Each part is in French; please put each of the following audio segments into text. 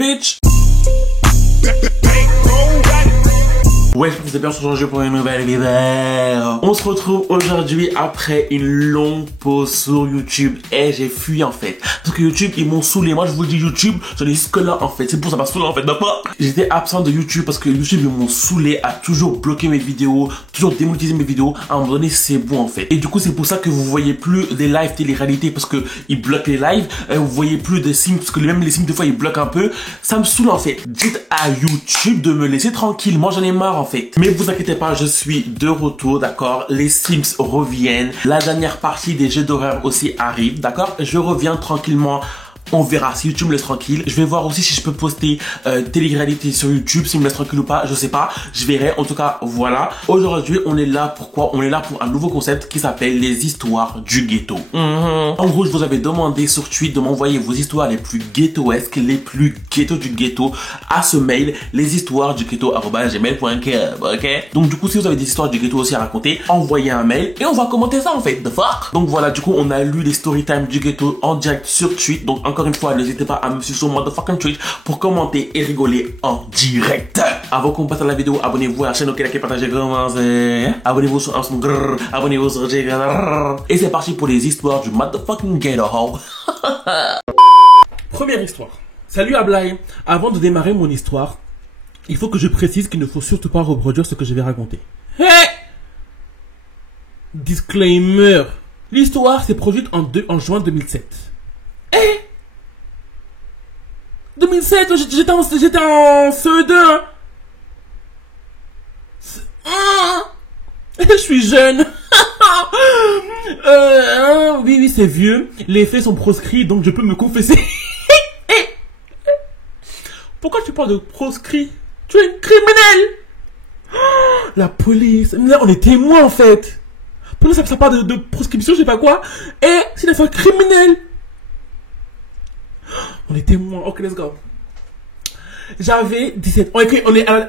bitch. Ouais, je vous ai bien changé pour une nouvelle vidéo. On se retrouve aujourd'hui après une longue pause sur YouTube. Et j'ai fui en fait. Parce que YouTube, ils m'ont saoulé. Moi, je vous dis YouTube, j'en ai jusque là en fait. C'est pour ça m'a saoulé en fait. D'accord? J'étais absent de YouTube parce que YouTube, ils m'ont saoulé à toujours bloquer mes vidéos, toujours démonétiser mes vidéos. À un moment donné, c'est bon en fait. Et du coup, c'est pour ça que vous voyez plus des lives télé-réalité parce que ils bloquent les lives. Et vous voyez plus des signes parce que même les signes des fois, ils bloquent un peu. Ça me saoule en fait. Dites à YouTube de me laisser tranquille. Moi, j'en ai marre en fait. Mais vous inquiétez pas, je suis de retour, d'accord? Les Sims reviennent. La dernière partie des jeux d'horreur aussi arrive, d'accord? Je reviens tranquillement. On verra si YouTube me laisse tranquille. Je vais voir aussi si je peux poster télé-réalité sur YouTube, s'il me laisse tranquille ou pas, je sais pas. Je verrai. En tout cas, voilà. Aujourd'hui, on est là pour quoi? On est là pour un nouveau concept qui s'appelle les histoires du ghetto. En gros, je vous avais demandé sur Twitter de m'envoyer vos histoires les plus ghettoesques, les plus ghetto du ghetto à ce mail, leshistoiresdughetto@gmail.com, ok? Donc du coup, si vous avez des histoires du ghetto aussi à raconter, envoyez un mail et on va commenter ça en fait. The fuck? Donc voilà, du coup, on a lu les story time du ghetto en direct sur Twitter. Donc encore une fois, n'hésitez pas à me suivre sur motherfucking Twitch pour commenter et rigoler en direct. Avant qu'on passe à la vidéo, abonnez-vous à la chaîne, ok, likez, partagez, commencez. Abonnez-vous sur Instagram, abonnez-vous sur Instagram. Et c'est parti pour les histoires du motherfucking ghetto. Première histoire. Salut Ablaï. Avant de démarrer mon histoire, il faut que je précise qu'il ne faut surtout pas reproduire ce que je vais raconter. Hey! Disclaimer. L'histoire s'est produite en juin 2007. 2007, j'étais en CE2. Je suis jeune. Oui, c'est vieux. Les faits sont proscrits, donc je peux me confesser. Pourquoi tu parles de proscrit? Tu es une criminelle. La police. Là, on est témoins en fait. Pourquoi ça parle de proscription, je sais pas quoi. Et c'est une affaire criminelle. On est témoins. Ok, let's go. J'avais 17 ans.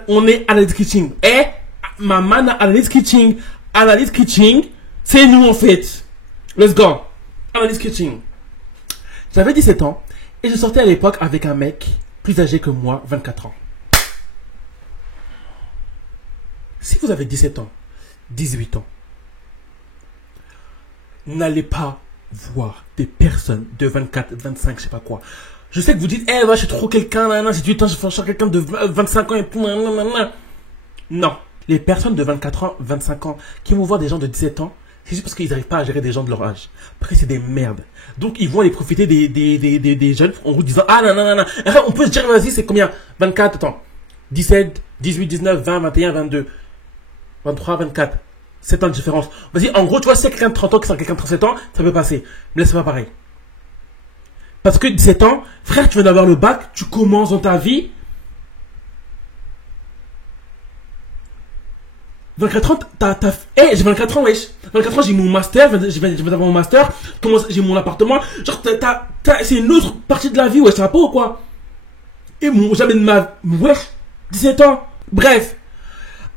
On est analyse kitchen. Et maman analyse kitchen. Analyse kitchen, c'est nous en fait. Let's go. Analyse kitchen. J'avais 17 ans et je sortais à l'époque avec un mec plus âgé que moi, 24 ans. Si vous avez 17 ans, 18 ans, n'allez pas voir des personnes de 24, 25, je sais pas quoi. Je sais que vous dites, eh, je suis trop quelqu'un, j'ai 18 ans, je suis quelqu'un de 25 ans et tout, non. Les personnes de 24 ans, 25 ans, qui vont voir des gens de 17 ans, c'est juste parce qu'ils n'arrivent pas à gérer des gens de leur âge. Après, c'est des merdes. Donc, ils vont aller profiter des jeunes en vous disant, ah, non. Enfin, on peut se dire, vas-y, c'est combien? 24, attends. 17, 18, 19, 20, 21, 22, 23, 24. 7 ans de différence. Vas-y, en gros, tu vois, si c'est quelqu'un de 30 ans qui sera quelqu'un de 37 ans, ça peut passer. Mais là, c'est pas pareil. Parce que 17 ans, frère, tu viens d'avoir le bac, tu commences dans ta vie. 24 ans, j'ai 24 ans, wesh. 24 ans, j'ai mon master, je vais avoir mon master, j'ai mon appartement. Genre, c'est une autre partie de la vie, wesh, ça va pas ou quoi? Et bon, jamais de ma, wesh, 17 ans. Bref.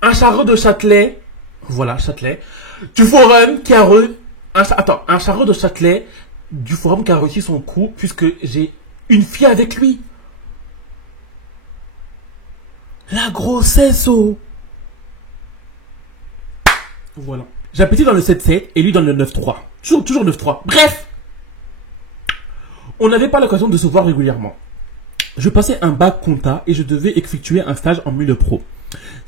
Un charreux de Châtelet, voilà, Châtelet, du forum qui a un charreux de Châtelet, du forum qui a réussi son coup, puisque j'ai une fille avec lui. La grossesse, oh. Voilà. J'habitais dans le 7-7 et lui dans le 9-3. Toujours 9-3. Bref. On n'avait pas l'occasion de se voir régulièrement. Je passais un bac compta et je devais effectuer un stage en milieu pro.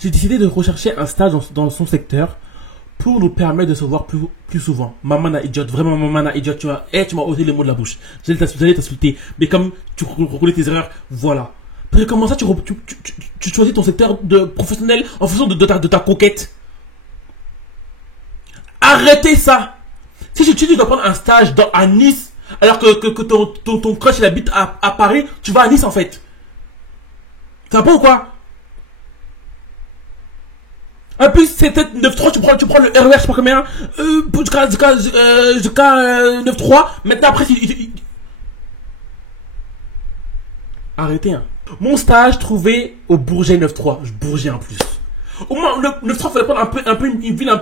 J'ai décidé de rechercher un stage dans son secteur pour nous permettre de se voir plus souvent. Maman a idiote, vraiment maman a idiote, tu m'as ôté les mots de la bouche. J'allais t'insulter, mais comme tu reconnais tes erreurs, voilà. Parce que comment ça tu choisis ton secteur de professionnel en fonction de ta conquête? Arrêtez ça. Si tu dois prendre un stage à Nice, alors que ton crush il habite à Paris, tu vas à Nice en fait. Ça va pas ou quoi? En plus, c'est peut-être 9-3, tu prends le RER, je sais pas combien, jusqu'à 9-3, maintenant après, arrêtez, hein. Mon stage trouvé au Bourget 9-3, Bourget en plus. Au moins, le 9-3, fallait prendre une ville un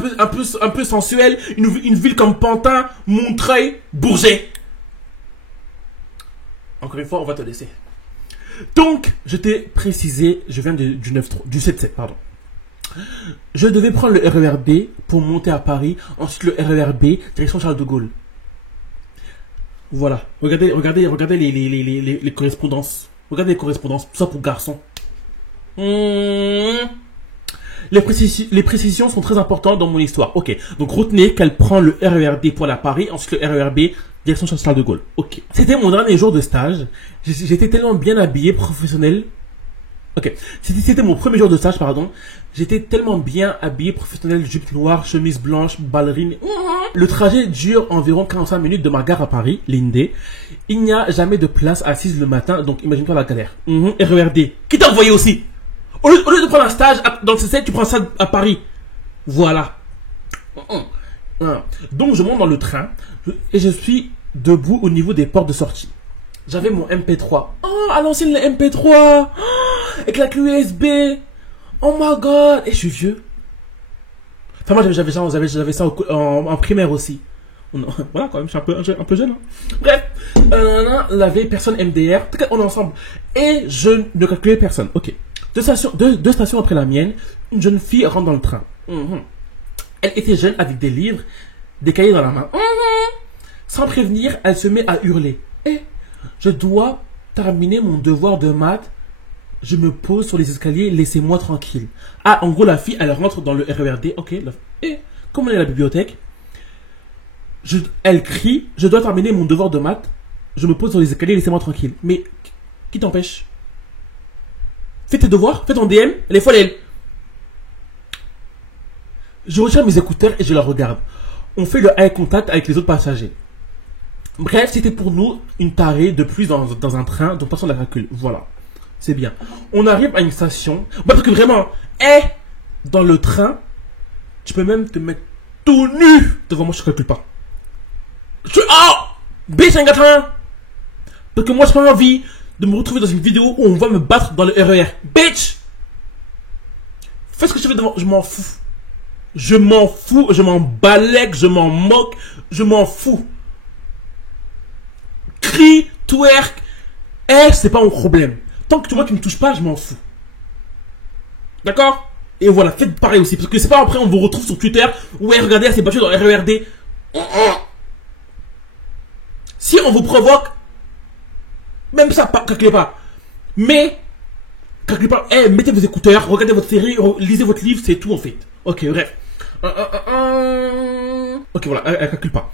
peu sensuelle, une ville comme Pantin, Montreuil, Bourget. Encore une fois, on va te laisser. Donc, je t'ai précisé, je viens du 7-7, pardon. Je devais prendre le RER B pour monter à Paris, ensuite le RER B, direction Charles de Gaulle. Voilà. Regardez les correspondances. Regardez les correspondances, tout ça pour garçons. Les précisions sont très importantes dans mon histoire. Ok. Donc retenez qu'elle prend le RER D pour aller à Paris, ensuite le RER B, direction Charles de Gaulle. Ok. C'était mon dernier jour de stage. J'étais tellement bien habillé, professionnel. Ok. C'était mon premier jour de stage, pardon. J'étais tellement bien habillé, professionnel, jupe noire, chemise blanche, ballerine. Le trajet dure environ 45 minutes de ma gare à Paris, l'Inde. Il n'y a jamais de place assise le matin, donc imagine-toi la galère. RER D. Qui t'a envoyé aussi? Au lieu de prendre un stage dans le C7, tu prends ça à Paris. Voilà. Donc je monte dans le train et je suis debout au niveau des portes de sortie. J'avais mon MP3. Oh, à l'ancienne le MP3. Avec la clé USB. Oh my god. Et je suis vieux. Enfin, moi j'avais ça en primaire aussi. Voilà, quand même, je suis un peu jeune. Hein. Bref, la vieille personne MDR. Peut-être qu'on est ensemble. Et je ne calculais personne. Ok. Deux stations après la mienne, une jeune fille rentre dans le train. Elle était jeune avec des livres, des cahiers dans la main. Sans prévenir, elle se met à hurler. Je dois terminer mon devoir de maths. Je me pose sur les escaliers, laissez-moi tranquille. Ah, en gros, la fille, elle rentre dans le RERD. Ok. Comme elle est à la bibliothèque, elle crie, je dois terminer mon devoir de maths. Je me pose sur les escaliers, laissez-moi tranquille. Mais, qui t'empêche? Fais tes devoirs, fais ton DM, elle est folle, elle. Je retire mes écouteurs et je la regarde. On fait le eye contact avec les autres passagers. Bref, c'était pour nous une tarée de plus dans un train dont personne ne la calcule. Voilà. C'est bien. On arrive à une station. Parce que vraiment, dans le train, tu peux même te mettre tout nu devant moi, je ne calcule pas. Bitch, un train. Parce que moi, j'ai pas envie de me retrouver dans une vidéo où on va me battre dans le RER. Bitch! Fais ce que je fais devant. Je m'en fous. Je m'en fous. Je m'en balèque. Je m'en moque. Je m'en fous. Crie, twerk. C'est pas mon problème. Tant que tu me touches pas, je m'en fous. D'accord? Et voilà, faites pareil aussi. Parce que c'est pas après on vous retrouve sur Twitter. Ouais, regardez, elle s'est battue dans le RERD. Si on vous provoque, même ça, calculez pas. Mais, calculez pas. Mettez vos écouteurs, regardez votre série, lisez votre livre, c'est tout en fait. Ok, bref. Ok, voilà, elle calcule pas.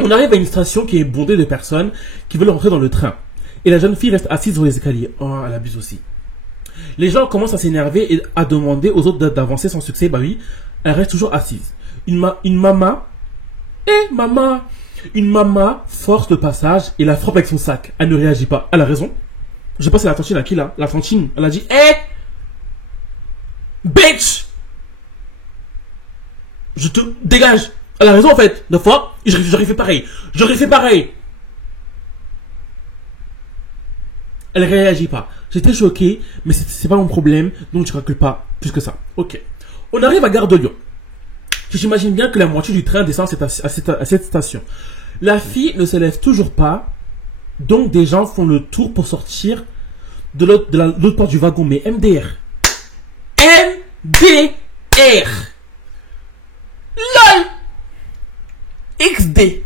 On arrive à une station qui est bondée de personnes qui veulent rentrer dans le train. Et la jeune fille reste assise sur les escaliers. Oh, elle abuse aussi. Les gens commencent à s'énerver et à demander aux autres d'avancer sans succès. Bah oui, elle reste toujours assise. Une maman force le passage et la frappe avec son sac. Elle ne réagit pas. Elle a raison. Je sais pas si la Tantine à qui là. La Tantine, elle a dit bitch! Je te dégage. Elle a raison en fait. Deux fois, j'aurais fait pareil. Elle réagit pas. J'étais choqué, mais c'est pas mon problème, donc je calcule pas plus que ça. Ok. On arrive à Gare de Lyon. J'imagine bien que la moitié du train descend à cette station. La fille ne se lève toujours pas, donc des gens font le tour pour sortir de l'autre part du wagon. Mais MDR. LOL. XD.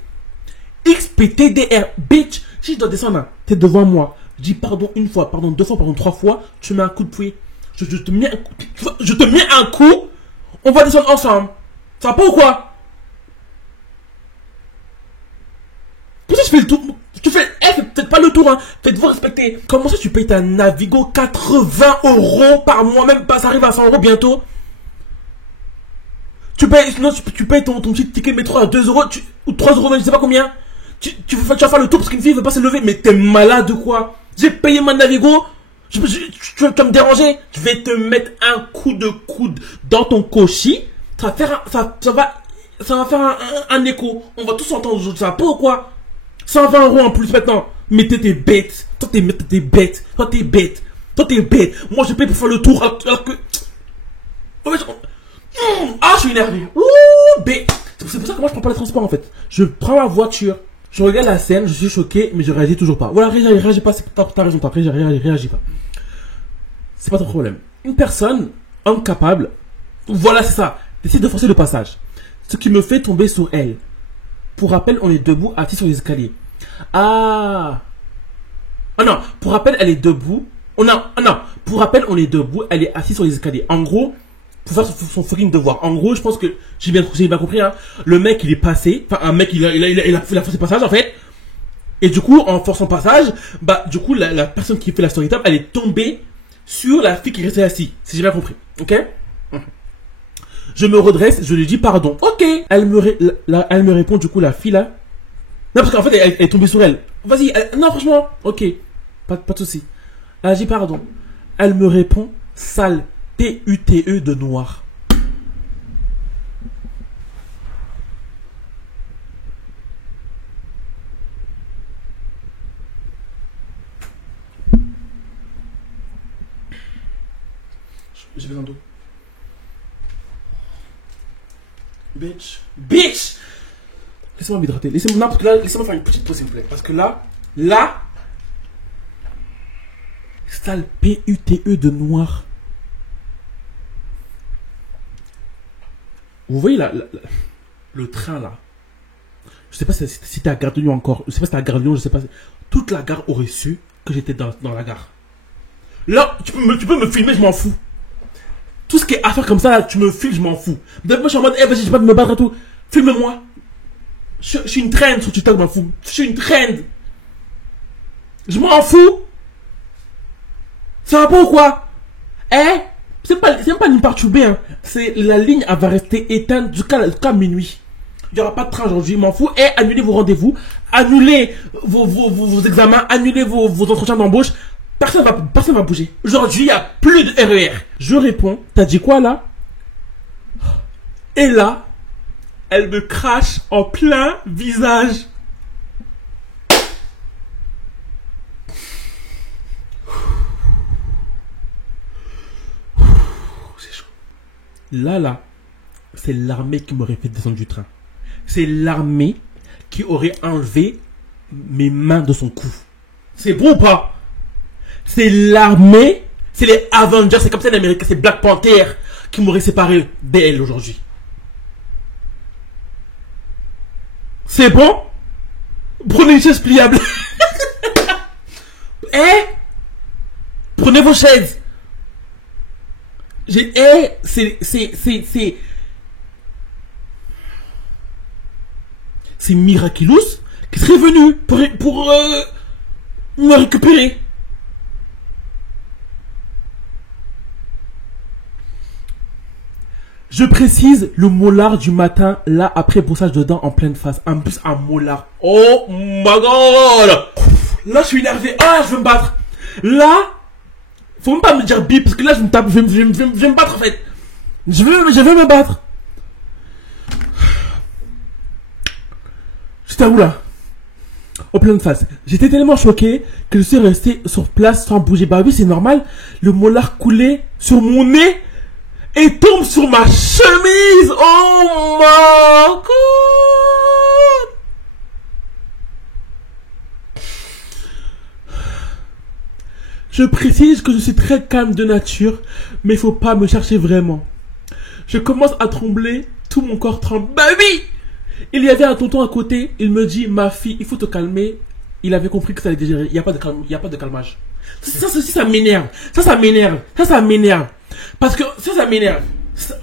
XPTDR. Bitch. Si je dois descendre, t'es devant moi. Je dis pardon une fois, pardon deux fois, pardon trois fois. Tu mets un coup de pied. Je te mets un coup. On va descendre ensemble. Ça va pas ou quoi? Comment ça je fais le tour? Tu fais, faites peut-être pas le tour, hein. Faites-vous respecter. Comment ça tu payes ta Navigo 80 € par mois, même pas, ça arrive à 100 € bientôt. Tu payes ton petit ticket de métro à 2 € ou 3 €, je sais pas combien. Tu vas faire le tour parce qu'une fille veut pas se lever, mais t'es malade ou quoi? J'ai payé ma Navigo. Tu vas me déranger. Je vais te mettre un coup de coude dans ton cochis. Ça va faire un écho. On va tous entendre aujourd'hui. Ça va pas ou quoi? 120 € en plus maintenant. Mais t'es bête. Toi t'es bête. Moi je paye pour faire le tour alors que... je suis énervé. C'est pour ça que moi je prends pas les transports en fait. Je prends ma voiture. Je regarde la scène, je suis choqué, mais je réagis toujours pas. Voilà, réagis pas, t'as raison, t'as réagis pas. C'est pas ton problème. Une personne incapable, voilà, c'est ça, décide de forcer le passage. Ce qui me fait tomber sur elle. Pour rappel, on est debout, assis sur les escaliers. Ah non, pour rappel, elle est debout. Oh non, pour rappel, on est debout, elle est assise sur les escaliers. En gros, pour faire son fucking devoir. En gros, je pense que j'ai bien compris, hein. Le mec, il est passé, enfin, un mec, il a forcé le passage, en fait. Et du coup, en forçant le passage, bah, du coup, la personne qui fait la story time, elle est tombée sur la fille qui restait assise. Si j'ai bien compris. Ok? Je me redresse, je lui dis pardon. Ok. Elle me répond, du coup, la fille là. Non, parce qu'en fait, elle est tombée sur elle. Vas-y, non, franchement. Ok. Pas de souci. Elle dit pardon. Elle me répond, sale, T-U-T-E de noir. J'ai besoin d'eau. Bitch. Laissez-moi m'hydrater. Laissez-moi faire une petite pause, s'il vous plaît. Parce que là, sale P-U-T-E de noir. Vous voyez le train là. Je sais pas si t'es à Gare de Lyon encore. Je sais pas si t'es à Gare de Lyon, je sais pas. Toute la gare aurait su que j'étais dans la gare. Là, tu peux me filmer, je m'en fous. Tout ce qui est affaire comme ça, là, tu me filmes, je m'en fous. D'abord, je suis en mode, vas-y, j'ai pas de me battre et tout. Filme-moi. Je suis une trend sur TikTok, je m'en fous. Je suis une trend. Je m'en fous. Ça va pas ou quoi? C'est même pas une perturbée, hein. C'est la ligne, elle va rester éteinte jusqu'à minuit. Il n'y aura pas de train aujourd'hui, je m'en fous. Annulez vos rendez-vous, annulez vos examens, annulez vos entretiens d'embauche. Personne va bouger. Aujourd'hui, il n'y a plus de RER. Je réponds, t'as dit quoi là? Et là, elle me crache en plein visage. C'est chaud. Là, c'est l'armée qui m'aurait fait descendre du train. C'est l'armée qui aurait enlevé mes mains de son cou. C'est bon ou pas? C'est l'armée, c'est les Avengers, c'est comme ça l'Amérique, c'est Black Panther qui m'aurait séparé d'elle aujourd'hui. C'est bon? Prenez une chaise pliable. Prenez vos chaises. C'est Miraculous qui serait venu pour me récupérer. Je précise le molar du matin, là, après brossage de dents en pleine face. En plus, un molar. Oh my god! Là, je suis énervé. Ah, je veux me battre. Là, faut même pas me dire bip, parce que là, je vais me battre, en fait. Je vais me battre. J'étais où, là? En pleine face. J'étais tellement choqué que je suis resté sur place sans bouger. Bah oui, c'est normal. Le molar coulait sur mon nez et tombe sur ma chemise. Oh my god! Je précise que je suis très calme de nature, mais il faut pas me chercher vraiment. Je commence à trembler, tout mon corps tremble. Bah oui! Il y avait un tonton à côté, il me dit, ma fille, il faut te calmer. Il avait compris que ça allait dégénérer. Il n'y a pas de calmage. Ça m'énerve. Ça m'énerve. Parce que ça m'énerve.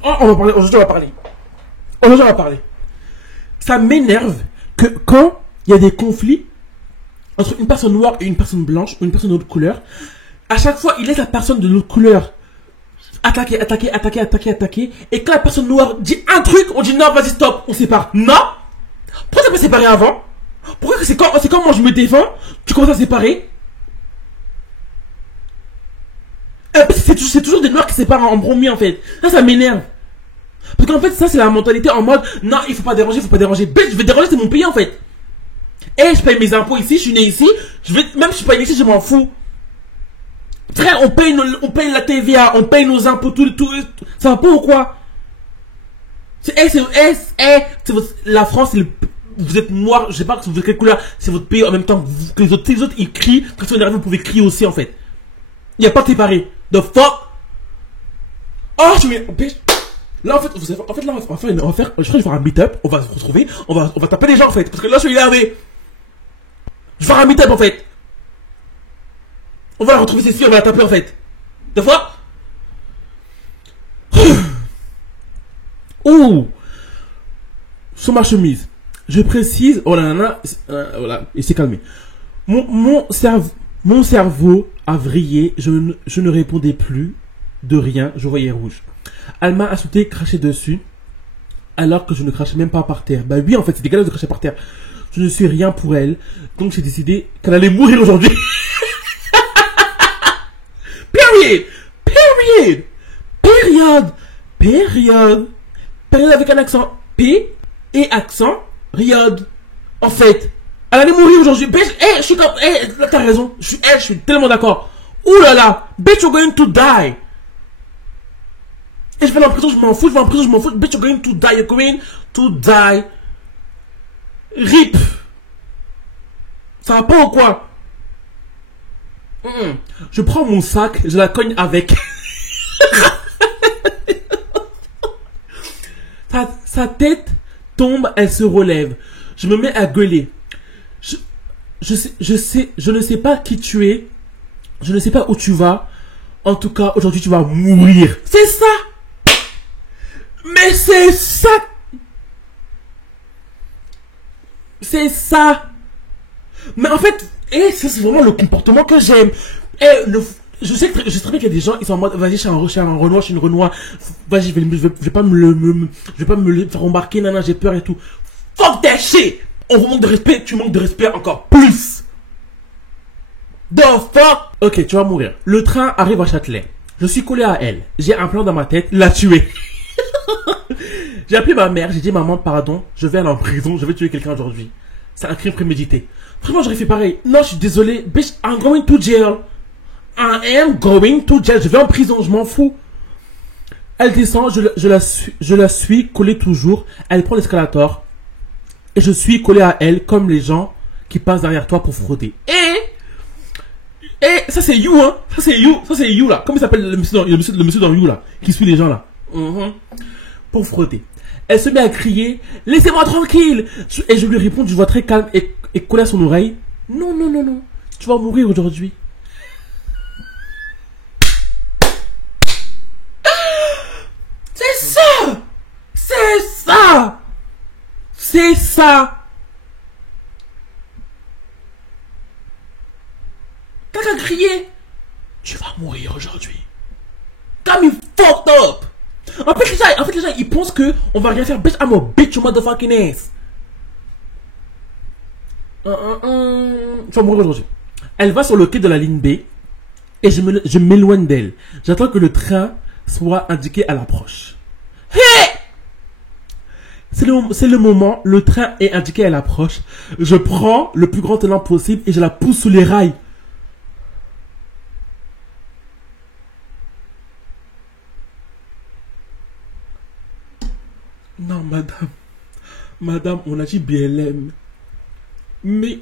On va parler. Aujourd'hui, on va parler. Ça m'énerve que quand il y a des conflits entre une personne noire et une personne blanche ou une personne d'autre couleur, à chaque fois, il laisse la personne de l'autre couleur attaquer. Et quand la personne noire dit un truc, on dit non, vas-y, stop, on sépare. Non! Pourquoi t'as pas séparé avant? Pourquoi c'est quand moi je me défends, tu commences à séparer? C'est toujours des noirs qui séparent en premier, en fait. Ça m'énerve. Parce qu'en fait, ça, c'est la mentalité en mode, non, il faut pas déranger. Bitch, je vais déranger, c'est mon pays, en fait. Je paye mes impôts ici, je suis né ici, même si je suis pas né ici, je m'en fous. Frère, on paye la TVA, on paye nos impôts, tout, ça va pas ou quoi? La France, c'est vous êtes noir, je sais pas vous êtes quelle couleur, c'est votre pays en même temps que les autres. Les autres, ils crient. Quand ils sont énervés, vous pouvez crier aussi, en fait. Il n'y a pas de séparé. The fuck? Oh, je suis... Là, en fait, vous savez, en fait, là, on va faire, je crois que je vais faire un meet-up, on va se retrouver, on va taper les gens, en fait. Parce que là, je suis énervé. Je vais faire un meet-up, en fait. On va la retrouver, c'est sûr, on va la taper, en fait. The fuck? Oh! Sur ma chemise. Je précise, oh là là, voilà, il s'est calmé. Mon cerveau a vrillé, je ne répondais plus de rien, je voyais rouge. Elle m'a insulté, craché dessus, alors que je ne crachais même pas par terre. Bah oui, en fait, c'est dégueulasse de cracher par terre. Je ne suis rien pour elle, donc j'ai décidé qu'elle allait mourir aujourd'hui. Période avec un accent P et accent riode. En fait, elle allait mourir aujourd'hui. Bitch, je suis comme, là t'as raison. Je suis tellement d'accord. Ouh là là, bitch, you're going to die. Et je vais en prison, je m'en fous, bitch, you're going to die, you're going to die. RIP. Ça va pas ou quoi? Je prends mon sac, je la cogne avec. Sa tête tombe, elle se relève. Je me mets à gueuler. Je ne sais pas qui tu es. Je ne sais pas où tu vas. En tout cas, aujourd'hui, tu vas mourir. C'est ça. Mais c'est ça. C'est ça. Mais en fait, ça c'est vraiment le comportement que j'aime. Je sais très bien qu'il y a des gens, ils sont en mode, vas-y, je suis un Renoir, je suis une Renoir, vas-y, je vais pas me le faire remarquer, nana, j'ai peur et tout. Fuck that shit! On vous manque de respect, tu manques de respect encore plus! The fuck! Ok, tu vas mourir. Le train arrive à Châtelet. Je suis collé à elle. J'ai un plan dans ma tête, la tuer. J'ai appelé ma mère, j'ai dit, maman, pardon, je vais aller en prison, je vais tuer quelqu'un aujourd'hui. C'est un crime prémédité. Vraiment, j'aurais fait pareil. Non, je suis désolé, bitch, I'm going to jail. I am going to jail. Je vais en prison, je m'en fous. Elle descend, je la suis collé toujours. Elle prend l'escalator. Et je suis collé à elle comme les gens qui passent derrière toi pour frauder. Et ça c'est You, hein. Ça c'est You là. Comment il s'appelle le monsieur dans You là, qui suit les gens là. Pour frauder. Elle se met à crier, laissez-moi tranquille. Et je lui réponds d'une voix très calme et collée à son oreille. Non, non, non, non. Tu vas mourir aujourd'hui. C'est ça. Quelqu'un criait, tu vas mourir aujourd'hui. Comme il fucked up. En fait, les gens, ils pensent que on va rien faire. Bitch, I'm a bitch, you motherfucking ass. Tu vas mourir aujourd'hui. Elle va sur le quai de la ligne B et je m'éloigne d'elle. J'attends que le train soit indiqué à l'approche. Hey! C'est le moment, le train est indiqué à l'approche. Je prends le plus grand élan possible et je la pousse sous les rails. Non, madame. Madame, on a dit BLM. Mais...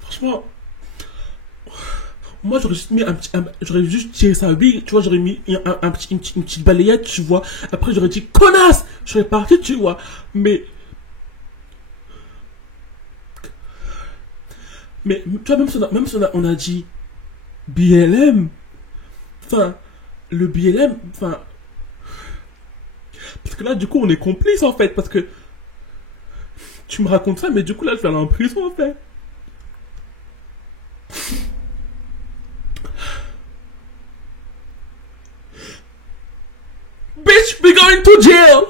franchement... moi, j'aurais juste mis j'aurais juste tiré ça. Oui, tu vois, j'aurais mis une petite balayette, tu vois. Après, j'aurais dit, connasse! Je serais parti, tu vois. Mais, tu vois, même si on a dit BLM, enfin, le BLM, enfin, parce que là, du coup, on est complices, en fait, parce que tu me racontes ça, mais du coup, là, je vais aller en prison, en fait. Bitch, we're going to jail.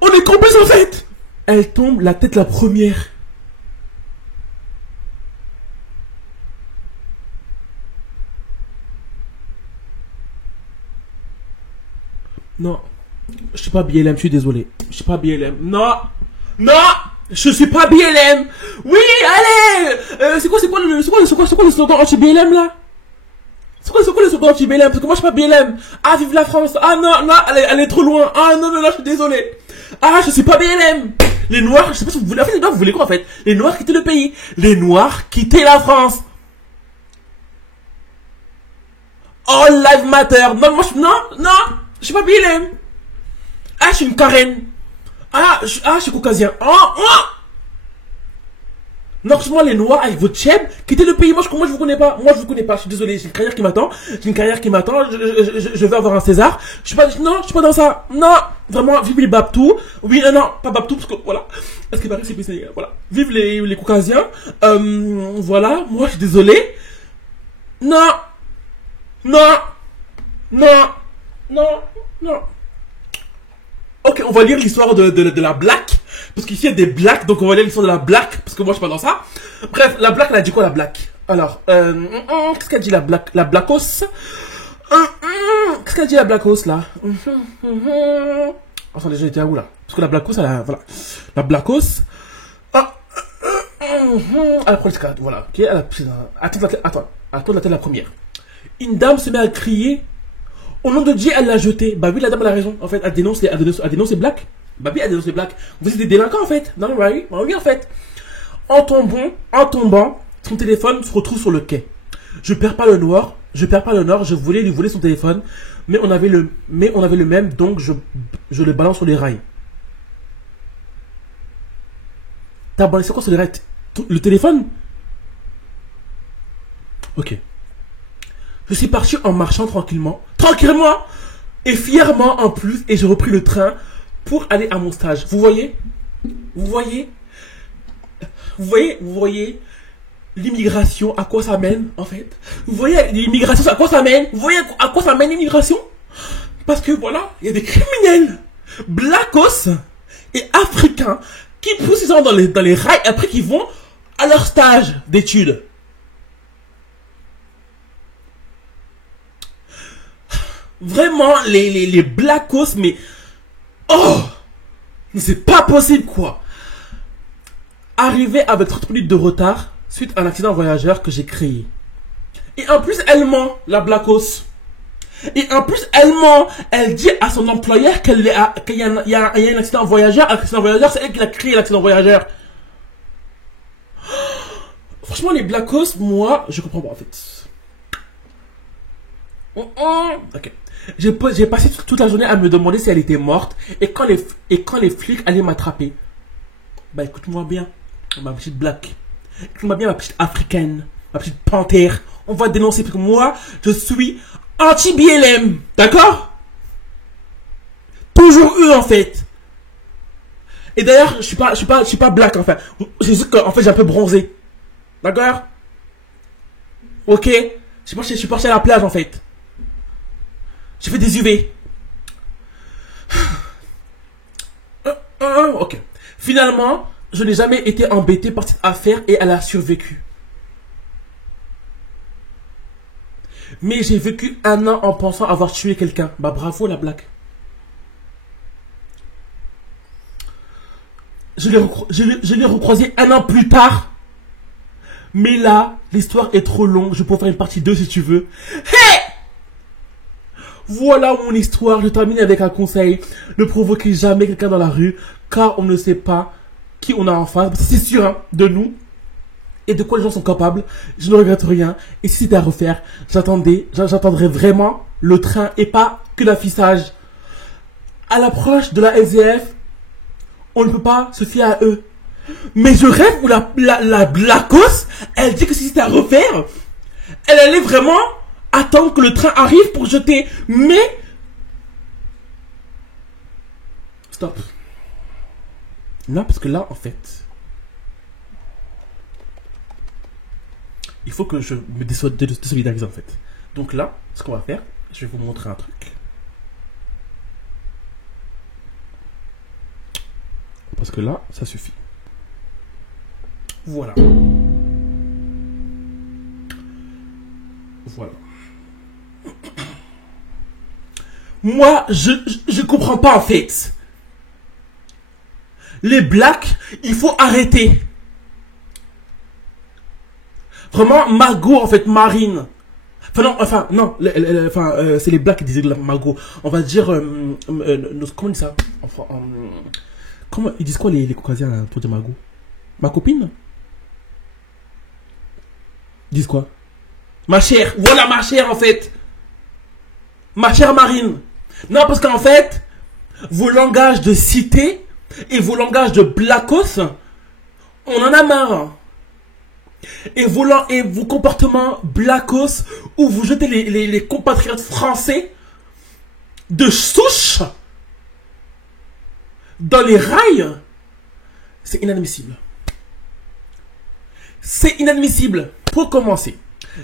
On est complices en fait. Elle tombe la tête la première. Non, je suis pas BLM, je suis désolé. Je suis pas BLM. Non, non, je suis pas BLM. Oui, allez. C'est quoi le slogan anti-BLM là? C'est quoi le slogan anti-BLM? Parce que moi je suis pas BLM. Ah, vive la France. Ah non, non, elle est trop loin. Ah non, non, non, je suis désolé. Ah, je suis pas BLM. Les Noirs, je sais pas si vous voulez, en fait, les Noirs, vous voulez quoi, en fait? Les Noirs quittaient le pays. Les Noirs quittaient la France. All life matter. Non, moi, non, je suis pas BLM. Ah, je suis une Karen. Ah, je suis caucasien. Non, franchement, les Noirs avec votre cheb, quittez le pays. Moi, je vous connais pas. Moi, je vous connais pas. Je suis désolé. J'ai une carrière qui m'attend. Je vais avoir un César. Je suis pas dans ça. Non, vraiment, vive les Babtou. Oui, non, pas Babtou, parce que, voilà. Parce que, pareil, c'est plus, voilà. Vive les Caucasiens. Voilà. Moi, je suis désolé. Non. Ok, on va lire l'histoire de la Black. Parce qu'ici, il y a des Blacks, donc on va lire l'histoire de la Black. Parce que moi, je suis pas dans ça. Bref, la Black, elle a dit quoi, la Black? Alors, qu'est-ce qu'elle dit, la Black? La Blackos? Qu'est-ce qu'elle dit, la Blackos, là? Enfin, déjà, j'étais à où, là? Parce que la Blackos, elle a, voilà. La Blackos. Elle a pris le cadre, voilà. Ok, elle a pris, attends, la tête la première. Une dame se met à crier. Au nom de Dieu, elle l'a jeté. Bah oui, la dame elle a raison. En fait, elle dénonce les Blacks. Bah oui, elle dénonce les Blacks. Vous êtes des délinquants, en fait. Non, bah oui, en fait. En tombant, son téléphone se retrouve sur le quai. Je perds pas le nord. Je voulais lui voler son téléphone. Mais on avait le même, donc je le balance sur les rails. T'as balancé quoi sur les rails? Le téléphone? Ok. Je suis parti en marchant tranquillement, et fièrement en plus, et j'ai repris le train pour aller à mon stage. Vous voyez l'immigration, à quoi ça mène, en fait? Vous voyez l'immigration, à quoi ça mène? Vous voyez à quoi ça mène l'immigration? Parce que voilà, il y a des criminels, blackos et africains, qui poussent les gens dans les rails, après qui vont à leur stage d'études. Vraiment, les blackos, mais... Oh! Mais c'est pas possible, quoi! Arrivé avec 30 minutes de retard, suite à un accident voyageur que j'ai créé. Et en plus, elle ment, la blackos. Et en plus, elle ment. Elle dit à son employeur qu'il y a un accident voyageur. L'accident voyageur, c'est elle qui a créé l'accident voyageur. Franchement, les blackos, moi, je comprends pas, en fait. Ok. J'ai passé toute la journée à me demander si elle était morte et quand les flics allaient m'attraper. Bah écoute-moi bien, ma petite black. Écoute-moi bien, ma petite africaine, ma petite panthère. On va dénoncer parce que moi, je suis anti-BLM. D'accord? Toujours eux en fait. Et d'ailleurs, je suis pas black enfin. C'est juste qu'en fait j'ai un peu bronzé. D'accord? Ok? Je suis parti à la plage en fait. J'ai fait des UV. Ok. Finalement, je n'ai jamais été embêté par cette affaire et elle a survécu. Mais j'ai vécu 1 an en pensant avoir tué quelqu'un. Bah bravo la blague. Je l'ai recroisé 1 an plus tard. Mais là, l'histoire est trop longue. Je peux faire une partie 2 si tu veux. Hey! Voilà mon histoire, je termine avec un conseil. Ne provoquez jamais quelqu'un dans la rue, car on ne sait pas qui on a en face. C'est sûr hein, de nous et de quoi les gens sont capables. Je ne regrette rien. Et si c'était à refaire, j'attendrai vraiment le train et pas que l'affichage. À l'approche de la SDF, on ne peut pas se fier à eux. Mais je rêve où la Blackos, elle dit que si c'était à refaire, elle allait vraiment... attendre que le train arrive pour jeter. Mais... Stop. Non, parce que là, en fait... il faut que je me désolidarise, en fait. Donc là, ce qu'on va faire, je vais vous montrer un truc. Parce que là, ça suffit. Voilà. Voilà. Moi, je comprends pas en fait. Les blacks, il faut arrêter. Vraiment, Margot, en fait, Marine. Enfin, non, c'est les blacks qui disaient Margot. On va dire, comment on dit ça? Comment ils disent quoi les Caucasiens là, pour dire Margot? Ma copine? Ils disent quoi? Ma chère. Voilà ma chère en fait. Ma chère Marine. Non, parce qu'en fait, vos langages de cité et vos langages de blackos, on en a marre. Et vos comportements blackos où vous jetez les compatriotes français de souche dans les rails, c'est inadmissible. C'est inadmissible. Pour commencer,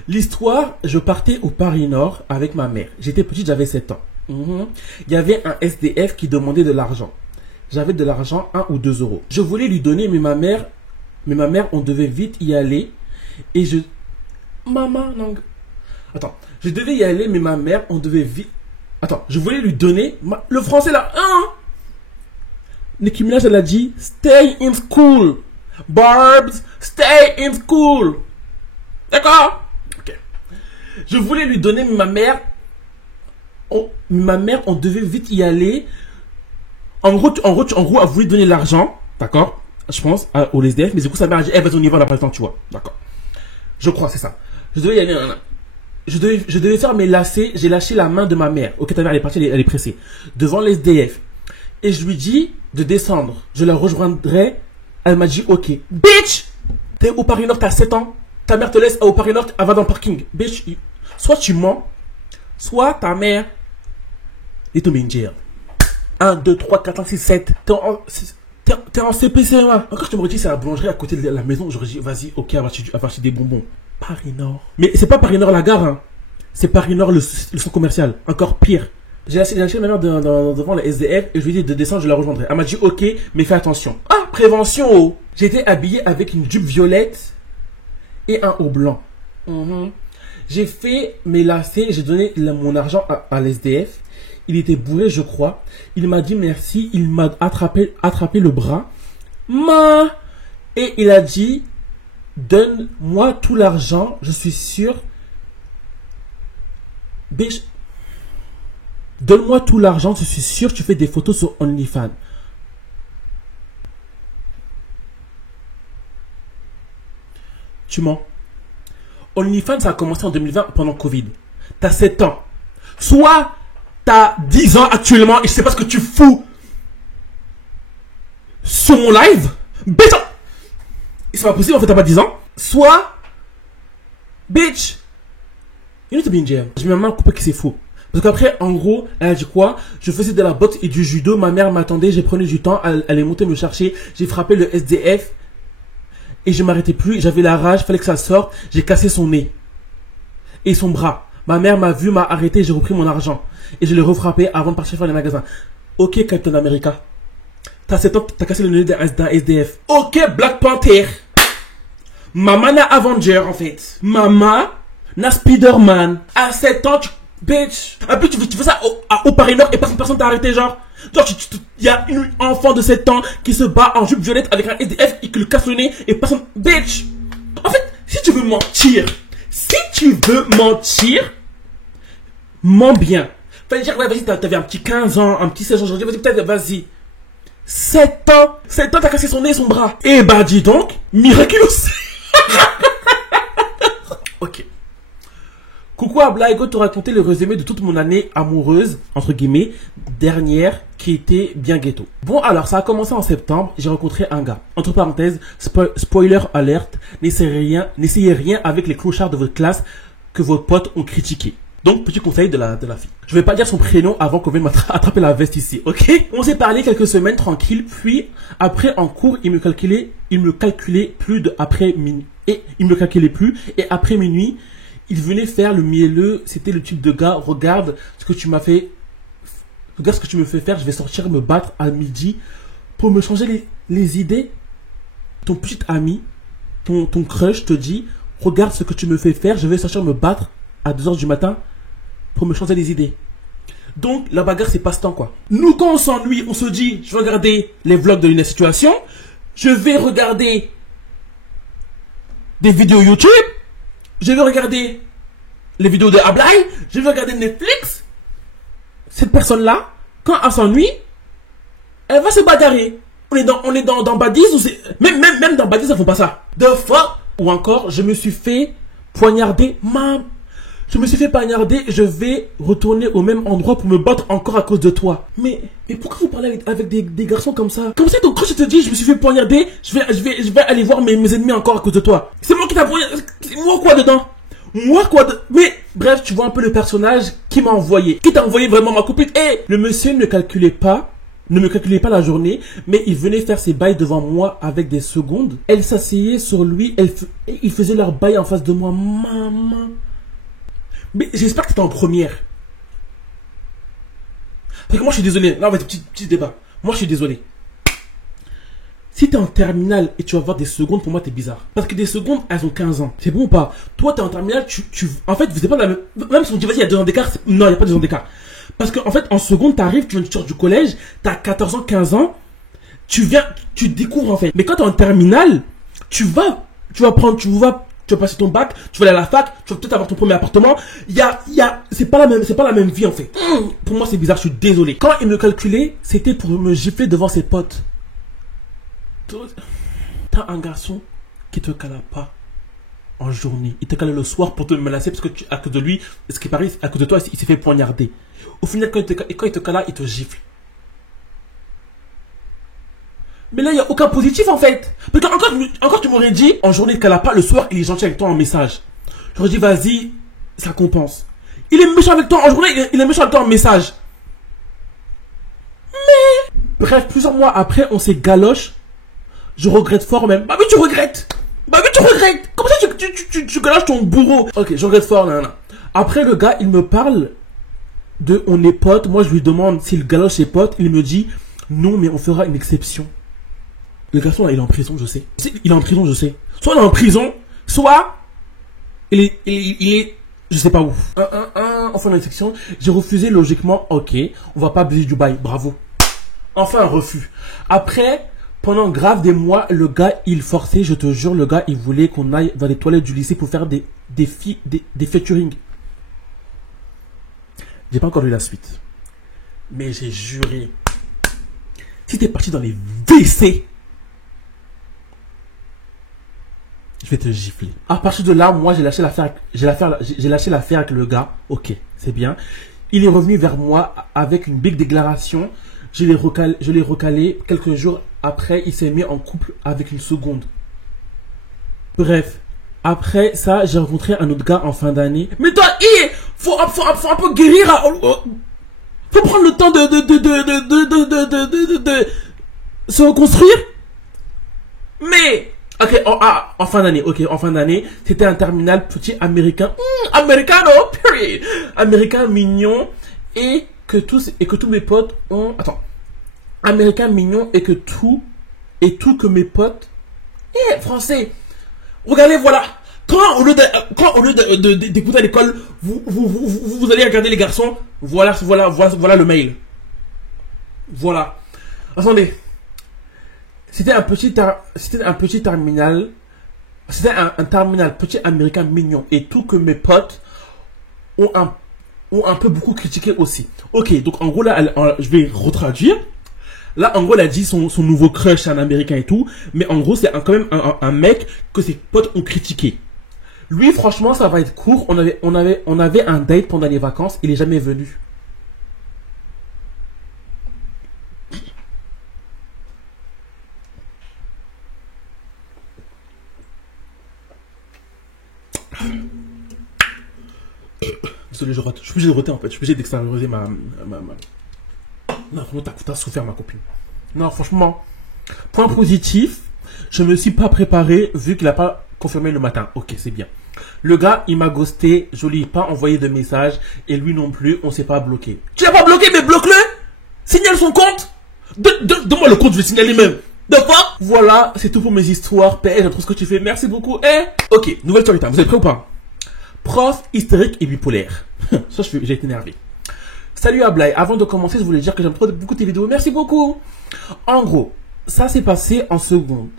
l'histoire, je partais au Paris Nord avec ma mère. J'étais petite, j'avais 7 ans. Il y avait un SDF qui demandait de l'argent. J'avais de l'argent, 1 ou 2 euros. Je voulais lui donner, mais ma mère, on devait vite y aller. Et maman, non. Attends, je devais y aller, mais ma mère, on devait vite. Attends, je voulais lui donner le français là. Nicki Minaj, elle a dit stay in school. Barbs, stay in school. D'accord? Ok. Je voulais lui donner, mais ma mère, on devait vite y aller. En gros, elle voulait donner l'argent, d'accord? Je pense, au SDF, mais du coup, sa mère a dit, eh, vas-y, on y va, on n'a pas le temps, tu vois. D'accord. Je crois, c'est ça. Je devais y aller, je devais faire mes lacets, j'ai lâché la main de ma mère. Ok, ta mère, elle est partie, elle est pressée. Devant les SDF. Et je lui dis de descendre. Je la rejoindrai. Elle m'a dit, ok. Bitch! T'es au Paris Nord, t'as 7 ans. Ta mère te laisse au Paris Nord, elle va dans le parking. Bitch, soit tu mens, soit ta mère est tombée in jail. 1, 2, 3, 4, 5, 6, 7. T'es en CPCMA. Encore, tu m'aurais dit, c'est la boulangerie à côté de la maison. J'aurais dit, vas-y, ok, elle va acheter des bonbons. Paris Nord. Mais c'est pas Paris Nord la gare, hein. C'est Paris Nord le centre commercial. Encore pire. J'ai lâché ma mère devant la SDF et je lui ai dit de descendre, je la rejoindrai. Elle m'a dit, ok, mais fais attention. Ah, prévention, oh. J'étais habillé avec une jupe violette et un haut blanc. J'ai fait mes lacets, j'ai donné mon argent à l'SDF. Il était bourré, je crois. Il m'a dit merci. Il m'a attrapé le bras. Et il a dit, donne-moi tout l'argent. Je suis sûr. Bitch. Donne-moi tout l'argent. Je suis sûr tu fais des photos sur OnlyFans. Tu mens. OnlyFans, ça a commencé en 2020 pendant Covid. T'as 7 ans. Soit t'as 10 ans actuellement et je sais pas ce que tu fous sur mon live. Bitch! C'est pas possible, en fait, t'as pas 10 ans. Soit, bitch, you need to be in jail. Je m'ai même coupé que c'est faux. Parce qu'après, en gros, elle a dit quoi? Je faisais de la boxe et du judo. Ma mère m'attendait, j'ai pris du temps. Elle est montée me chercher. J'ai frappé le SDF. Et je m'arrêtais plus. J'avais la rage, fallait que ça sorte. J'ai cassé son nez. Et son bras. Ma mère m'a vu, m'a arrêté, j'ai repris mon argent. Et je l'ai refrappé avant de partir faire les magasins. Ok, Captain America. T'as 7 ans, t'as cassé le nez d'un SDF. Ok, Black Panther. Maman n'a Avenger, en fait. Maman n'a Spider-Man. À 7 ans, bitch. En plus, tu fais ça au Paris Nord et personne t'a arrêté, genre. Genre, il y a une enfant de 7 ans qui se bat en jupe violette avec un SDF et qui le casse le nez et personne. Bitch. En fait, si tu veux mentir, mens bien. Fallait dire, ouais, vas-y, t'avais un petit 15 ans, un petit 16 ans, aujourd'hui, vas-y, peut-être, vas-y. 7 ans, t'as cassé son nez et son bras. Eh bah, dis donc, miraculous. Ok. Coucou Abla, Ego te raconter le résumé de toute mon année amoureuse, entre guillemets, dernière, qui était bien ghetto. Bon, alors, ça a commencé en septembre, j'ai rencontré un gars. Entre parenthèses, spoiler alert, n'essayez rien avec les clochards de votre classe que vos potes ont critiqué. Donc, petit conseil de la fille. Je vais pas dire son prénom avant qu'on vienne m'attraper la veste ici, ok? On s'est parlé quelques semaines tranquille, puis après en cours, il me calculait plus après minuit. Et après minuit, il venait faire le mielleux. C'était le type de gars, regarde ce que tu m'as fait. Regarde ce que tu me fais faire, je vais sortir me battre à midi pour me changer les idées. Ton petit ami, ton crush te dit, regarde ce que tu me fais faire, je vais sortir me battre à 2h du matin pour me changer les idées. Donc, la bagarre, c'est passe-temps, quoi. Nous, quand on s'ennuie, on se dit, je vais regarder les vlogs de une situation, je vais regarder des vidéos YouTube, je vais regarder les vidéos de Ablai, je vais regarder Netflix. Cette personne-là, quand elle s'ennuie, elle va se bagarrer. Dans Badis ou c'est... Même dans Badis, ça faut pas ça. De fuck. Ou encore, je me suis fait poignarder. Je me suis fait poignarder, je vais retourner au même endroit pour me battre encore à cause de toi. Mais pourquoi vous parlez avec des garçons comme ça? Comme ça, donc quand je te dis, je me suis fait poignarder, je vais aller voir mes ennemis encore à cause de toi. C'est moi qui t'ai poignardé. Moi quoi dedans? Mais bref, tu vois un peu le personnage qui m'a envoyé. Qui t'a envoyé vraiment ma copine. Le monsieur ne me calculait pas la journée, mais il venait faire ses bails devant moi avec des secondes. Elle s'asseyait sur lui, il faisait leur bail en face de moi. Maman. Mais j'espère que t'es en première. Parce que moi je suis désolé. Là on va être petit débat. Moi je suis désolé. Si t'es en terminale et tu vas voir des secondes, pour moi t'es bizarre. Parce que des secondes, elles ont 15 ans. C'est bon ou pas? Toi t'es en terminale, en fait vous êtes pas dans la même... Même si on dit vas-y il y a 2 ans d'écart, non il n'y a pas 2 ans d'écart. Parce qu'en fait en seconde t'arrives, tu viens de sortir du collège, t'as 14 ans, 15 ans, tu découvres en fait. Mais quand t'es en terminale, tu vas passer ton bac, tu vas aller à la fac, tu vas peut-être avoir ton premier appartement. C'est pas la même vie en fait. Pour moi c'est bizarre, je suis désolé. Quand il me calculait, c'était pour me gifler devant ses potes. T'as un garçon qui te cala pas en journée. Il te cala le soir pour te menacer parce que à cause de lui, ce qui paraît, à cause de toi, il s'est fait poignarder. Au final, quand il te cala, il te gifle. Mais là, il n'y a aucun positif en fait. Parce que encore tu m'aurais dit, en journée, il ne cala pas, le soir, il est gentil avec toi en message. J'aurais dit, vas-y, ça compense. Il est méchant avec toi en journée, il est méchant avec toi en message. Mais, bref, plusieurs mois après, on s'est galoche. Je regrette fort même. Bah oui, tu regrettes. Comment ça, tu galoches ton bourreau? Ok, je regrette fort, nanana. Après, le gars, il me parle de on est potes. Moi, je lui demande s'il galoche ses potes. Il me dit, non, mais on fera une exception. Le garçon, là, il est en prison, je sais. Il est en prison, je sais. Soit il est en prison, soit il est je sais pas où. On fait une exception. J'ai refusé logiquement, ok, on va pas abuser du bail, bravo. Enfin, un refus. Après, pendant grave des mois, le gars, il forçait, je te jure, le gars, il voulait qu'on aille dans les toilettes du lycée pour faire des featuring. J'ai pas encore lu la suite. Mais j'ai juré. Si t'es parti dans les WC, je vais te gifler. À partir de là, moi, j'ai lâché l'affaire avec le gars. Ok, c'est bien. Il est revenu vers moi avec une big déclaration. Je l'ai recalé. Quelques jours après, il s'est mis en couple avec une seconde. Bref. Après ça, j'ai rencontré un autre gars en fin d'année. Mais toi, faut un peu guérir. Faut prendre le temps de se reconstruire. Mais, ok, en fin d'année, c'était un terminal petit américain. Americano, period. Américain mignon. Et que tous mes potes ont... Attends. Américain mignon et tout que mes potes... français. Regardez, voilà. Quand au lieu d'écouter à l'école, vous allez regarder les garçons. Voilà le mail. Voilà. Attendez. C'était un petit terminal. C'était un terminal petit américain mignon. Et tout que mes potes ont un peu beaucoup critiqué aussi. Ok, donc en gros là, je vais retraduire. Là, en gros, elle a dit son nouveau crush, un américain et tout. Mais en gros, c'est quand même un mec que ses potes ont critiqué. Lui, franchement, ça va être court. On avait un date pendant les vacances. Il est jamais venu. Désolé, je rote. Je suis obligé de roter en fait. Je suis obligé d'extérioriser ma... Non, vraiment, t'as souffert, ma copine. Non, franchement, point positif, je me suis pas préparé vu qu'il a pas confirmé le matin. Ok, c'est bien. Le gars, il m'a ghosté, je lui ai pas envoyé de message et lui non plus, on s'est pas bloqué. Tu l'as pas bloqué, mais bloque-le! Signale son compte! Donne-moi le compte, je vais signaler même. D'accord? Voilà, c'est tout pour mes histoires. PS, j'aime trop ce que tu fais. Merci beaucoup. Ok, nouvelle story time. Vous êtes prêts ou pas? Prof hystérique et bipolaire. Ça, j'ai été énervé. Salut Ablaï, avant de commencer, je voulais dire que j'aime trop beaucoup tes vidéos. Merci beaucoup. En gros, ça s'est passé en seconde.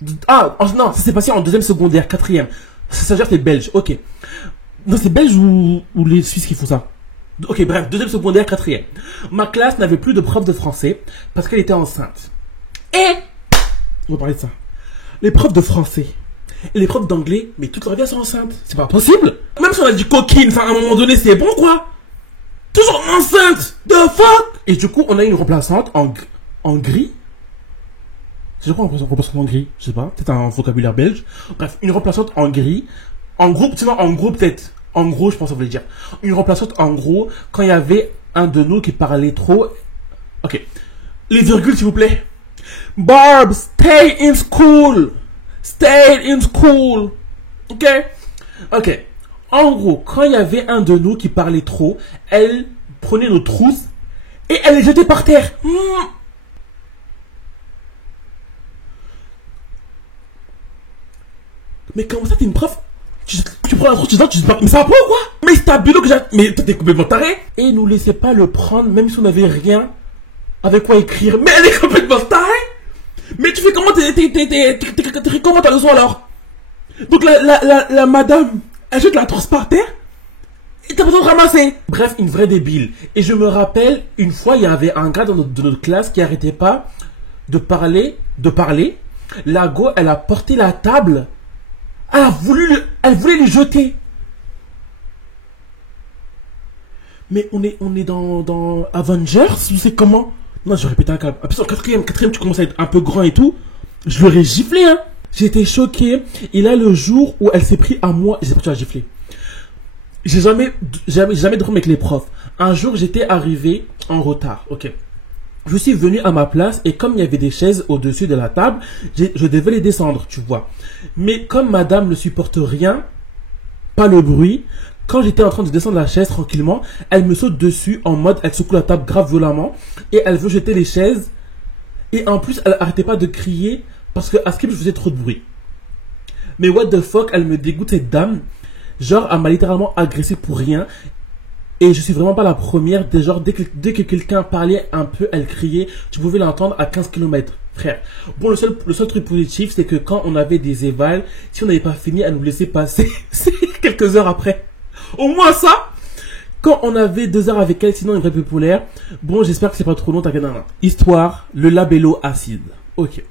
Non, ça s'est passé en deuxième secondaire, quatrième. Ça veut dire que c'est belge, ok. Non, c'est belge ou les Suisses qui font ça? Ok, bref, deuxième secondaire, quatrième. Ma classe n'avait plus de prof de français parce qu'elle était enceinte. Et, on va parler de ça. Les profs de français et les profs d'anglais, mais toute leur vie, elles sont enceintes. C'est pas possible. Même si on a dit coquine, enfin, à un moment donné, c'est bon, quoi. Toujours enceinte. The fuck. Et du coup, on a une remplaçante en gris. C'est quoi une remplaçante en gris? Je sais pas. Peut-être un vocabulaire belge. Bref, une remplaçante en gris. En gros, sinon, en gros, peut-être. En gros, je pense que ça voulait dire. Une remplaçante, en gros, quand il y avait un de nous qui parlait trop. Ok. Les virgules, s'il vous plaît. Barb, stay in school. Stay in school. Ok? Ok. En gros, quand il y avait un de nous qui parlait trop, elle prenait nos trousses et elle les jetait par terre. Mais comment ça, t'es une prof? Tu prends la trousse, tu dis pas, mais ça va pas ou quoi? Mais c'est un bulot que j'ai. Mais t'es complètement taré. Et il nous laissait pas le prendre, même si on n'avait rien avec quoi écrire. Mais elle est complètement tarée. Mais tu fais comment comment ta leçon alors? Donc la madame, elle jette la trousse par terre et t'as besoin de ramasser. Bref, une vraie débile. Et je me rappelle, une fois, il y avait un gars de notre classe qui arrêtait pas de parler. La go, elle a porté la table. Elle voulait les jeter. Mais on est dans Avengers, tu sais comment? Non, je répète un câble. En plus, en quatrième, tu commences à être un peu grand et tout. Je l'aurais giflé, hein. J'étais choqué. Et là, le jour où elle s'est pris à moi, j'ai pas tu as giflé. J'ai jamais de problème avec les profs. Un jour, j'étais arrivé en retard. Ok. Je suis venu à ma place et comme il y avait des chaises au-dessus de la table, je devais les descendre, tu vois. Mais comme madame ne supporte rien, pas le bruit, quand j'étais en train de descendre la chaise tranquillement, elle me saute dessus en mode, elle secoue la table grave violemment et elle veut jeter les chaises. Et en plus, elle arrêtait pas de crier parce que à ce que je faisais trop de bruit. Mais what the fuck, elle me dégoûte cette dame. Genre, elle m'a littéralement agressé pour rien. Et je suis vraiment pas la première. Dès que quelqu'un parlait un peu, elle criait. Tu pouvais l'entendre à 15 km, frère. Bon, le seul truc positif, c'est que quand on avait des évals, si on n'avait pas fini, elle nous laissait passer quelques heures après. Au moins ça. Quand on avait 2 heures avec elle, sinon une vraie populaire. Bon, j'espère que c'est pas trop long, t'inquiète. Histoire, le labello acide. Ok.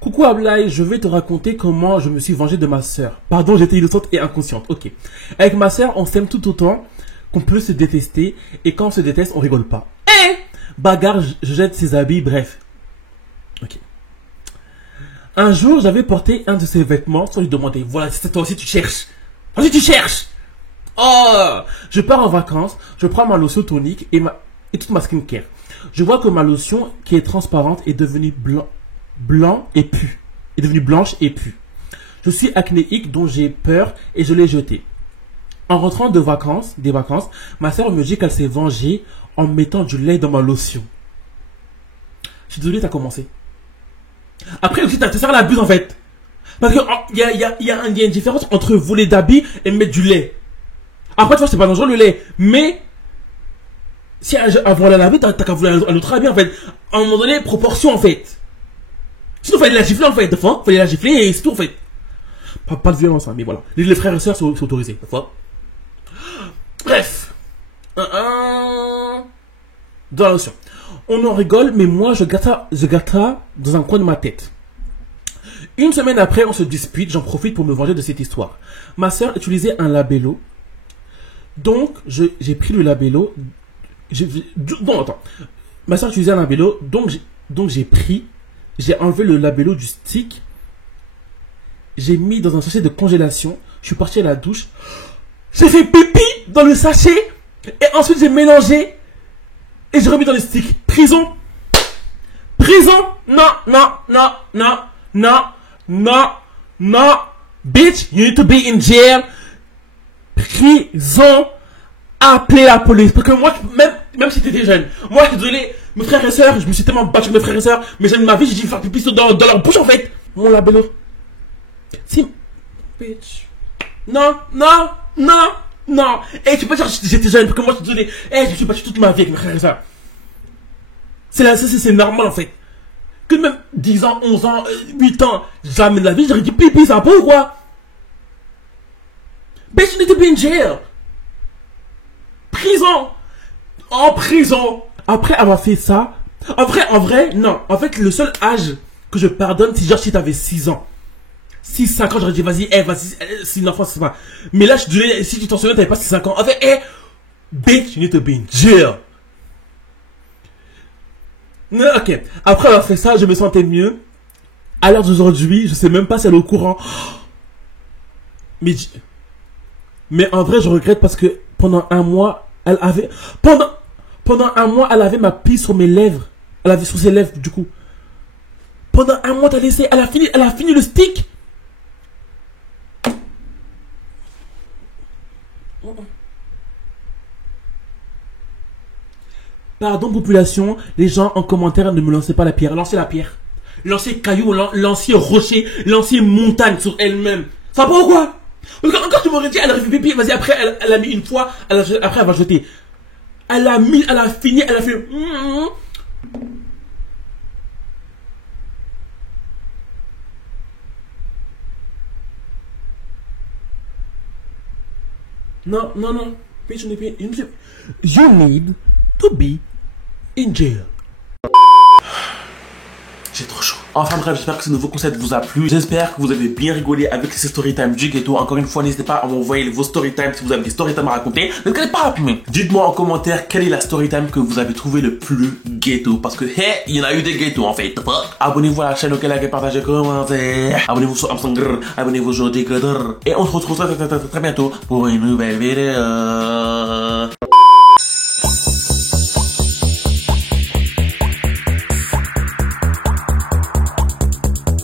Coucou Ablaï, je vais te raconter comment je me suis vengé de ma sœur. Pardon, j'étais innocente et inconsciente. Ok. Avec ma sœur, on s'aime tout autant qu'on peut se détester. Et quand on se déteste, on rigole pas. Bagarre, je jette ses habits, bref. Ok. Un jour, j'avais porté un de ses vêtements sans lui demander. Voilà, c'est toi aussi tu cherches. Toi aussi tu cherches. Oh, je pars en vacances, je prends ma lotion tonique et toute ma skincare. Je vois que ma lotion, qui est transparente, est devenue blanc et pue. Est devenue blanche et pue. Je suis acnéique, dont j'ai peur et je l'ai jetée. En rentrant des vacances, ma soeur me dit qu'elle s'est vengée en mettant du lait dans ma lotion. Je suis désolé, t'as commencé. Après aussi, ta soeur l'abuse en fait. Parce que il y a une différence entre voler d'habits et mettre du lait. Après, tu vois, c'est pas dangereux le lait. Mais, si avant la laver, t'as qu'à voler un autre habit en fait. À un moment donné, proportion en fait. Sinon, fallait la gifler en fait. Des fois, fallait la gifler et c'est tout en fait. Pas de violence, hein, mais voilà. Les frères et sœurs sont autorisés. Des fois. Bref. Dans la notion. On en rigole, mais moi, je garde ça dans un coin de ma tête. Une semaine après, on se dispute. J'en profite pour me venger de cette histoire. Ma sœur utilisait un labello. Donc, j'ai pris le labello. Bon, attends. Ma soeur utilisait un labello. Donc, j'ai enlevé le labello du stick. J'ai mis dans un sachet de congélation. Je suis parti à la douche. J'ai fait pipi dans le sachet. Et ensuite, j'ai mélangé. Et j'ai remis dans le stick. Prison. Non. Bitch, you need to be in jail. Prison. Appelez la police. Parce que moi, même si t'étais jeune, moi, je suis désolé, mes frères et sœurs, je me suis tellement battu avec mes frères et sœurs, mais jamais de ma vie, j'ai dû faire pipi dans leur bouche, en fait. Mon labello. Si. Bitch. Non. Tu peux dire que j'étais jeune, parce que moi, je suis désolé. Je me suis battu toute ma vie avec mes frères et sœurs. C'est normal, en fait. Que même 10 ans, 11 ans, 8 ans, jamais de la vie, j'aurais dit pipi, ça va pas ou quoi? Bitch, you need to be in jail. Prison. en prison. Après avoir fait ça, en vrai, non. En fait, le seul âge que je pardonne, c'est genre si t'avais 6 ans. 6-5 ans, j'aurais dit, vas-y, vas-y, c'est une enfant, c'est pas. Mais là, je te dis, si tu t'en souviens, t'avais pas 5 ans. En fait, bitch, you need to be in jail. Ok. Après avoir fait ça, je me sentais mieux. À l'heure d'aujourd'hui, je sais même pas si elle est au courant. Mais en vrai, je regrette parce que pendant un mois, elle avait... Pendant un mois, elle avait ma pisse sur mes lèvres. Elle avait sur ses lèvres, du coup. Pendant un mois, t'as laissé... Elle a fini le stick. Pardon, population. Les gens en commentaire, ne me lancez pas la pierre. Lancez la pierre. Lancez caillou, lancez rocher, lancez montagne sur elle-même. Ça va pas ou quoi? Parce que encore tu m'aurais dit, elle a fait pipi, vas-y, après, elle a mis une fois, après, elle va jeter. Elle a fini, elle a fait... Non. You need to be in jail. J'ai trop chaud. Enfin bref, j'espère que ce nouveau concept vous a plu. J'espère que vous avez bien rigolé avec ces storytime du ghetto. Encore une fois, n'hésitez pas à m'envoyer vos storytime si vous avez des storytime à raconter. N'hésitez pas à me. Dites-moi en commentaire quelle est la storytime que vous avez trouvé le plus ghetto. Parce que, il y en a eu des ghettos en fait. Abonnez-vous à la chaîne, likez, partagez, commentez. Abonnez-vous sur Amsterdam. Abonnez-vous sur Dick. Et on se retrouve très bientôt pour une nouvelle vidéo.